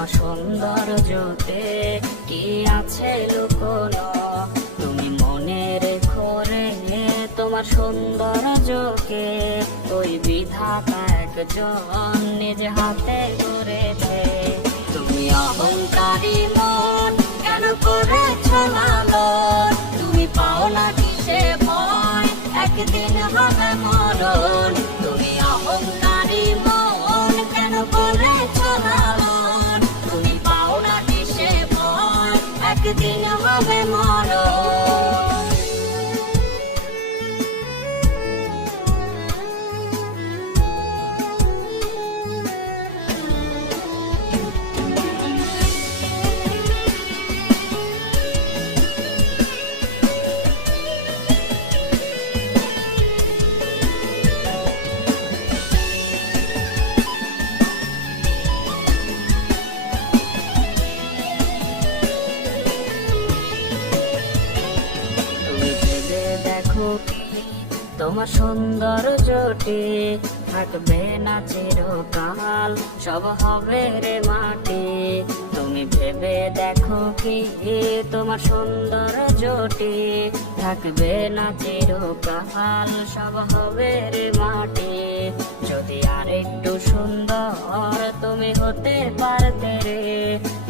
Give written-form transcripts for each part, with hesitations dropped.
তোমার সৌন্দর্যতে কি আছে লুকোনো, তুমি মনে রেখো রে তোমার সৌন্দর্যকে ওই বিধাতা একজন নিজ হাতে গড়েছে। তুমি অহংকারী মন কেন করেছ লালন, তুমি পাও না কিসে ভয় একদিন হবে মরণ। তুমি অহংকারী মন কেন করেছ লালন, তুমি পাও না কিসে ভয় একদিন হবে মরণ। তোমার সৌন্দর্যটি থাকবে না চিরকাল, সব হবে রে মাটি। তুমি ভেবে দেখো কি তোমার সৌন্দর্যটি থাকবে না চিরকাল, সব হবে রে মাটি। যদি আরেকটু সুন্দর তুমি হতে পারতে রে,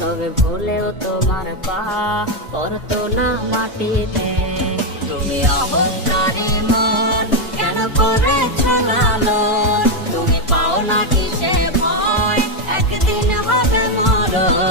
তবে ভুলেও তোমার পা পড়তো না মাটিতে। তুমি অহংকারী মন কেন করেছ লালন, তুমি পাও না কিসে ভয় একদিন হবে মরণ।